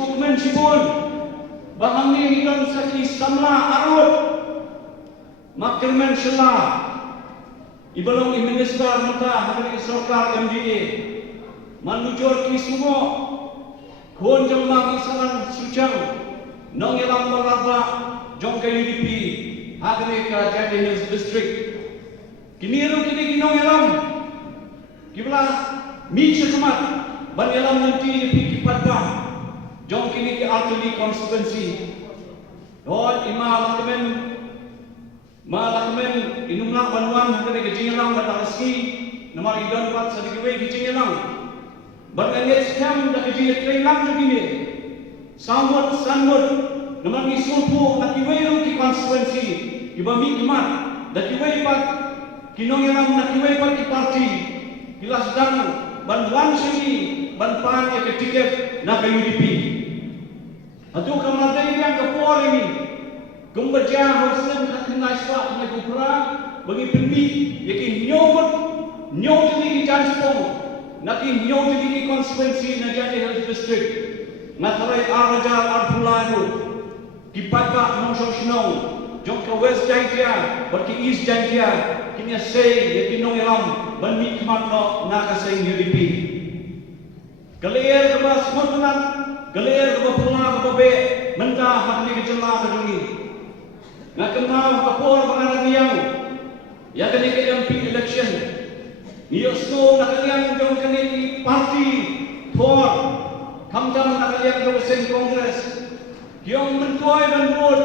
semua kemen sibun bahangi hilang saki samla arut makilmen syala ibalong minister mata hari sarkar MDA manujur ki semua kon jong lagi salan sucang nong yalang baraba jong ke UDP hari ka Jadi Hills District kiniru kini kinong yalang kibla mi sekemat ban yalang nanti di Padba jong kini ke Artuli constituency don imam malakmen inumna banwan hari ke jingalang batalaski nomor idon bat sedikit ke jingalang Barangnya sekarang dah kerja terang begini. Samud nama isulpu nak kiwai ki konstituensi iba mikmat dah kiwai pat kinong yang nak kiwai pat ki parti bila sedang bantuan sini bantuan ke tiket nak UDP. Atu kemadai yang kepor ini kumbaja hosen kena iswa nak kupra bagi pembi yakin nyot ni janspong Naki nyong di konstituensi na Jadi Hills District nataray arajal arpulano kipadba nong sosnong jong ka West Jaitia berki East Jaitia kinya say ya kinong ilam ban mikmat no nakasay UDP galer ba smutunan galer ba pula ba be menta hakni ke jela ka dungi ngakema ka por pangalan yang ya kani ke MP election Yosno nakaliang jong kanini parti for kamjang nakaliang jong sen kongres yang mentuai dan board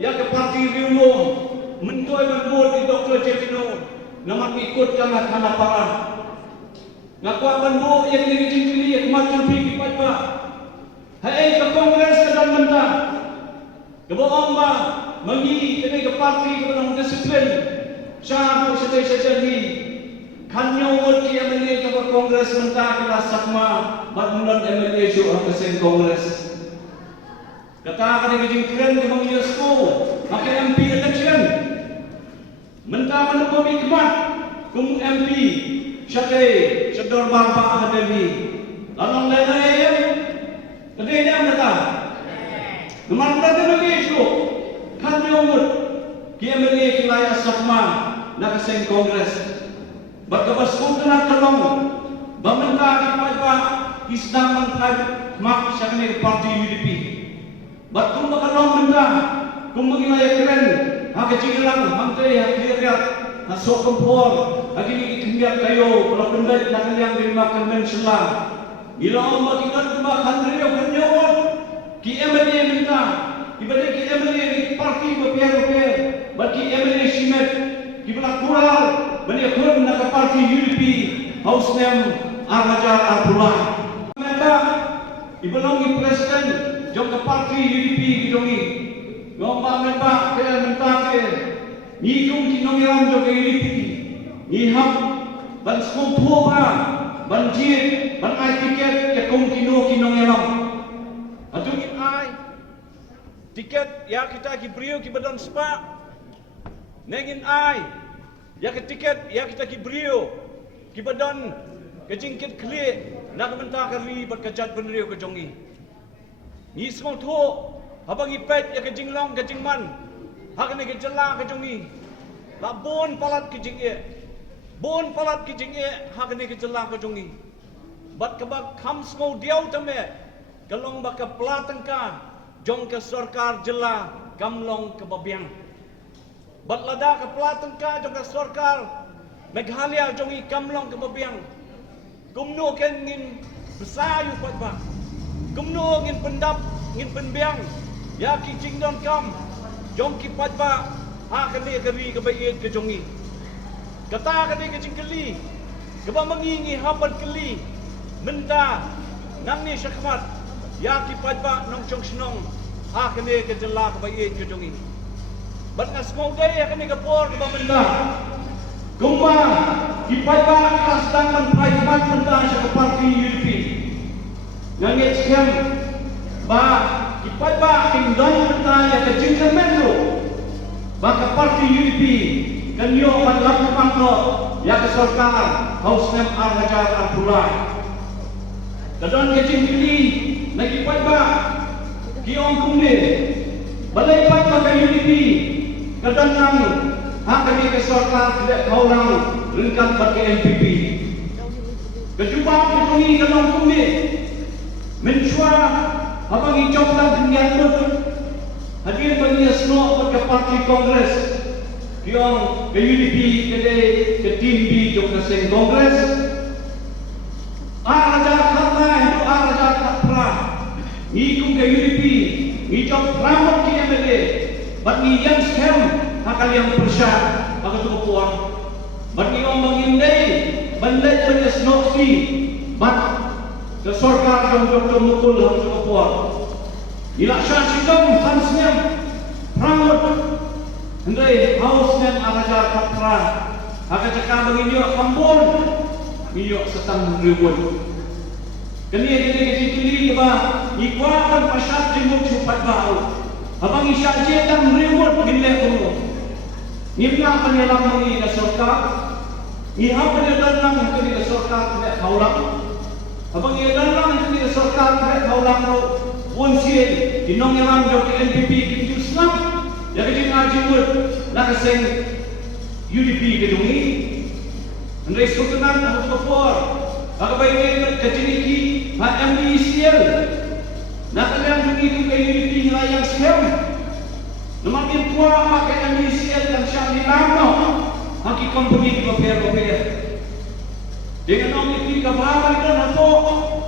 ya ke parti Riuno mentuai dan board di Dr. Jepino nama ikut kana para ngakwa ban bo yang ini jingkili yang macam pergi Padba hai ke kongres ke dan menta ke bohong ba mengi kene ke parti ke dalam disiplin syadu sedai ni Kanyo ki MLA ke Kongres menta kila sakma bagunan MLA show ang kesen Kongres. Kata ka ni kren ke mang Yesko, makin MP election. Menta manubo mikmat kum MP syake sedor barba hadeli. Lanong lele kede dia meta. Naman berada lagi show. Kanyo ki MLA kila sakma na kesen Kongres. Bagabas kung na kalong bamenta ki Padba isdang man mak sa kanil parti UDP bat kung makalong menta kung magilay kren hakajilang hamtay hakiriat hasokong por agini itingyat kayo kalau pendat na kanyang dimakan mensula ilaw magigan kumakan rin yung kanyawon ki MLA menta ibalik ki MLA parti bapiar bat ki MLA simet ki balak Bani akun nak parti UDP House Name Armajar Arpullah. Mereka ibelongi presiden jom ke parti UDP bidongi. Ngomong mereka kaya minta ke ni jom kinong iram jom ke UDP. Ni hap ban skupu ba ban jit ban ai tiket ke kong kinong iram. Atu ni ai tiket ya kita kibriu kibadan spa. Nengin ai ya ke tiket ya kita kibrio kibadan kejingkit kli nak mentah kali berkejat benrio ke jongi ni semua tu abang ipet ya kejinglong kejingman hak ni kejela ke jongi la bon palat kejing hak ni kejela ke jongi bat kebak kham semua diau tame kalong bak pelatengka jong ke sarkar jela gamlong ke babiang Bat lada ke pelatang ka jong ke sarkar Meghalaya jong i kamlong ke babiang Gumno ken ngin besayu Padba Gumno ngin pendap ngin penbiang Ya ki jingdon kam jong ki Padba ha kali kari ke bayit ke jongi Kata kali ke jingkeli Keba mengingi hapan keli Menta nang ni syakmat Ya ki Padba nong chong senong ha kali ke jela ke bayit ke jongi Bat ngas mau day akan digapor ke bamenda. Kumma Padba kelas tangan private menta sa parti UDP. Ngangit siyam ba Padba kindon menta ya ke jingkamen Baka parti UDP kanyo madlap na pangko ya ke sarkar House Name Armajar Arpullah. Dadon ke jingkili nagi Padba Kiong kumde, balai pat pakai UDP, kedanang, kami ke sorkar tidak kaulang, ringkat pakai NPP. Kejumpa ketuni kenong kumde, mensua, abang hijau dan kendian betul. Hadir bagi semua pada parti Kongres, kiong ke UDP, ke TMB, jom ke Seng Kongres. Raja kata itu raja kapra, ngikung ke UDP, ngicok ramot ki MLA, bat ni yang scam, hakal yang persyak, agak tu puang, bat ni orang mengindai, bandai benda snokti, bat ke sorkar jom mukul agak tu puang. Ila syasikom sansnya ramot, hendai hausnya raja kapra, agak cakap begini kambon. Minyak setang ribuan. Kini kecil ba, ikuakan pasal jemuk cepat bau. Abang isyak cetam ribuan gilek dulu. Nimna penyelam mengi ke sorkar, iha penyelam mengi ke sorkar tidak kaulang. Abang ia dalam mengi ke sorkar tidak kaulang tu. Punsil, dinong yang jauh ke NPP ke Islam, yang kecil ngaji mud, nak keseng UDP ke dungi. Andai sukunan aku kopor, aku bayi keciniki, MDCL, nak kalian begitu ke UDP nelayan scam, nama dia kuah pakai MDCL dan syari lama, haki company berpihak. Dengan orang itu kabar itu nato,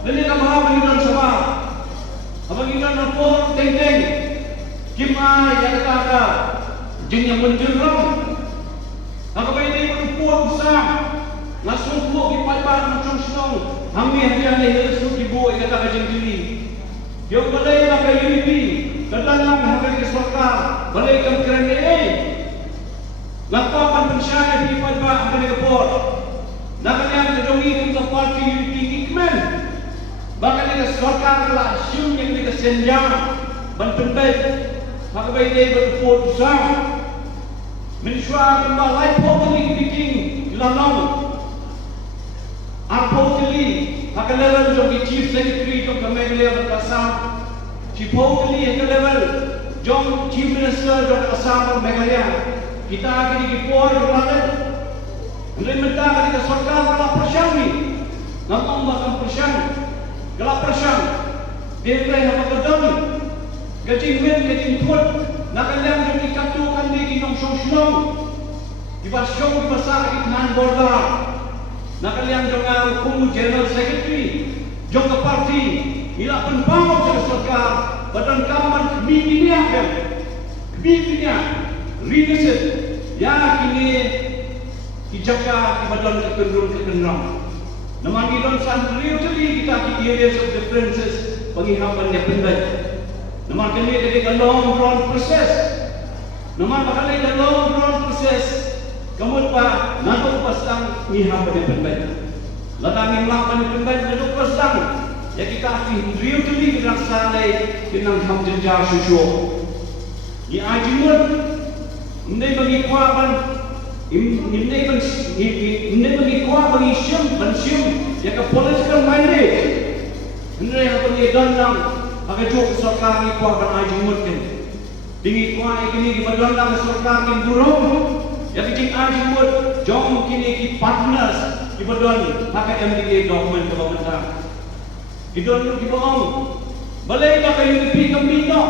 lelaki kabar itu sama, abang itu nato teng, kimai yang kata, jenis menjerang, aku bayi itu kuah besar. Langsung buat di paypan macam senang. Hamil dia ni langsung dibuat kata kajian diri. Dia balai pakai UDP, kedalam pakai ke sorkar, balai ke kerana lakukan pensyariah di paypan pakai ke port. Nak kalian kejongi untuk parti UDP ikman. Bahkan ke sorkar lah siung yang ke senjang, bantuan pakai dia berport besar. Mensyuar kembali public meeting dilalui. Apa kali akan level jogi chief secretary jom kami level Assam, chief kali akan level jom chief minister jom Assam Meghalaya. Kita akan dikipur berlalu. Hendak minta kita sorkar kalau persiang ni, ngomong bahkan persiang, kalau persiang dia boleh apa kedam, gaji men gaji tuan, nak kalian jogi katukan di kinong song, di basong di pasar ikan border. Nak kalian jangan hukum General Secretary, jangan parti, ila penbawa ke sorkar, badan kaman kemininya kan, kemininya, riset, ya kini dijaga di badan kekenderaan. Namun di dalam sandri tadi kita di areas of differences penghihapan yang pendek. Namun kini ketika long run proses, namun bakal ada long run proses. Kemudian pak, nanti pasang miham pada penbaik. Ladang miham pada penbaik nanti pasang. Ya kita akan real kali dengan salai dengan ham jenjar susu. Ni ajimun, ini bagi kuapan, ini bagi kuapan isyam, bensyam. Ya ke political minded. Ini yang bagi dandang, agar jauh sorkar ni kuapan ajimun kan. Tinggi kuapan ini kita dandang sorkar ni burung. Yang kecil ajimut, jom kini ki partners ki berdon pakai MDA dokumen ke pemerintah. Kita ki bohong. Balai pakai UDP kami no.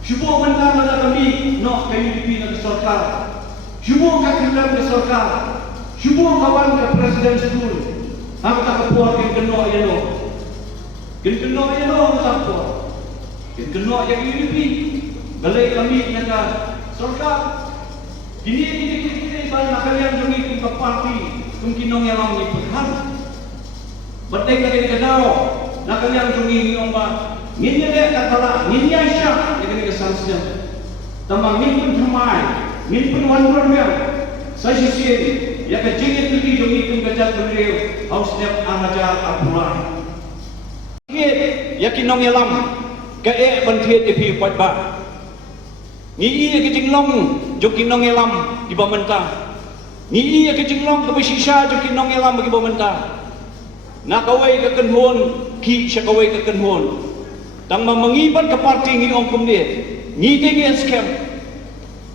Syubuh mentah pada kami no ke UDP ke sorkar. Syubuh kat kelam ke sorkar. Syubuh kawan ke presiden school. Aku tak kepuar ke kena ya no. Kena ya no tak kepuar. Kena yang UDP. Balai kami nyata sorkar. Kini nak kalian jungi ke parti, mungkin orang yang lama ni perhan. Berdekat dari kedau, nak kalian jungi orang ini dia katalah, ini Aisyah, dia kena kesaksian. Tambah ini pun ramai, ini pun wanita. Saya sisi, ya kecil itu jungi ke kerja beliau, hausnya ajar Al-Quran. Yakin orang yang lama, ke bantian itu buat bah. Ni ke jinglong jokin nong elam di pemerintah. Ni ke jinglong ke besisa jokin nong elam bagi pemerintah. Nak kawai ke kenhon ki syakawai ke kenhon. tang mengibat ke parti ngi ongkum dia ngi tingi scam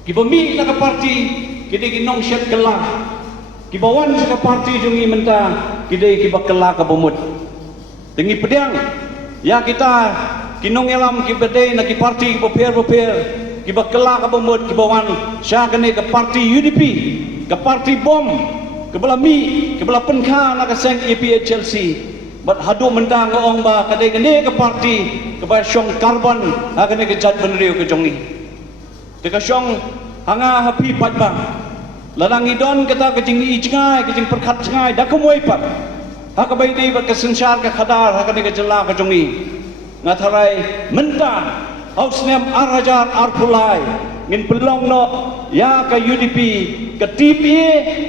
kibami ke parti kide ki nong syat kelah kibawan ke parti jungi menta kide ki bakela ke bomut tengi pedang ya kita kinong elam ki bedai na ki parti ki beper ki bakela ke bomut kibawan sya kene ke parti UDP ke parti bom ke bela mi ke bela penkha na ke seng EPHLC bat hadu mendang ong ba kadai kene ke parti ke ba syong karbon ha kene ke jat benriu ke jongi te ka syong hanga happy pat bang ladang idon kata ke jing i cengai ke jing perkhat cengai dak moi pat ha ka bai dei bat ke sensar ke khadar ha kene ke jela ke jongi ngatharai mendang hausnem arajar arpulai ngin pelong no ya ke UDP ke TP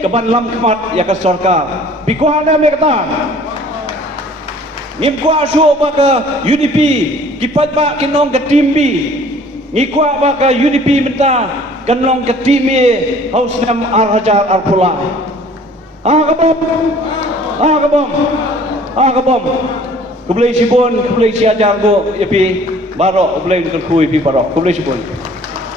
ke ban lam kemat ya ke sarkar bikuana me kata ngim kwa shu ba ke UDP kipat ba kinong ke timbi ngikwa ba ke UDP menta kanong ke timi hausnem arhajar arpula kabom kublai sibon kublai siajar go yapi barok kublai kun kui pi barok kublai sibon